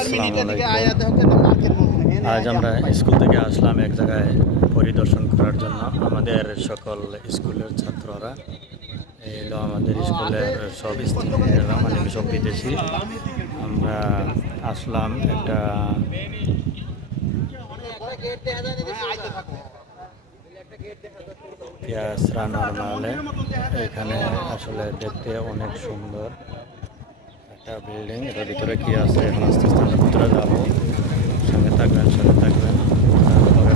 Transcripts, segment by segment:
আসসালামু আলাইকুম। আজ আমরা স্কুল থেকে আসলাম এক জায়গায় পরিদর্শন করার জন্য। আমাদের সকল স্কুলের ছাত্ররা এলো, আমাদের স্কুলের সব স্টুডেন্টরা মানে সব বিদেশি। আমরা আসলাম একটা পেঁয়াজ রান্নার নাহলে। এখানে আসলে দেখতে অনেক সুন্দর একটা বিল্ডিং। এটার ভিতরে কি আছে এখন আস্তে আস্তে আমরা ভিতরে যাবো। সঙ্গে থাকবেন, সাথে থাকবেন। আমরা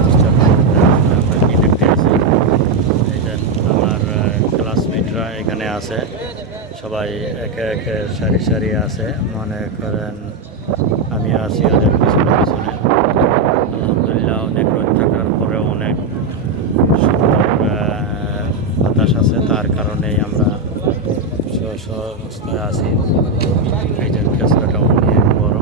কি দেখতে আছি, এই যে আমার ক্লাসমেটরা এখানে আছে, সবাই একে একে সারি সারি আছে। মনে করেন আমি আছি ওদের পিছনে পিছনে। আলহামদুলিল্লাহ অনেক রোদ থাকার পরেও অনেক সুন্দর বাতাস আছে, তার কারণেই আমরা সুস্থ আছি। এই যে ক্যাসরাটা অনেক বড়।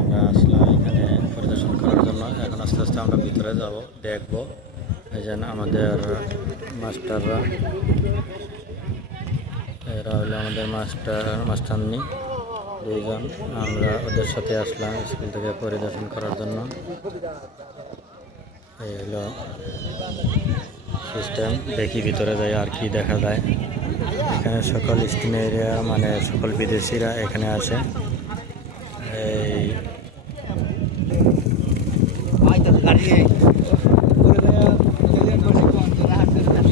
আমরা আসলাম এখানে পরিদর্শন করার জন্য। এখন আস্তে আস্তে আমরা ভিতরে যাব, দেখব। এই যে আমাদের মাস্টাররা, এরা হলো আমাদের মাস্টারনি দুইজন। আমরা ওদের সাথে আসলাম স্কুল থেকে পরিদর্শন করার জন্য। এই হলো সিস্টেম। দেখি ভিতরে যাই আর কি দেখা যায়। এখানে সকল স্টুডেন্টরা মানে সকল বিদেশিরা এখানে আসে। এই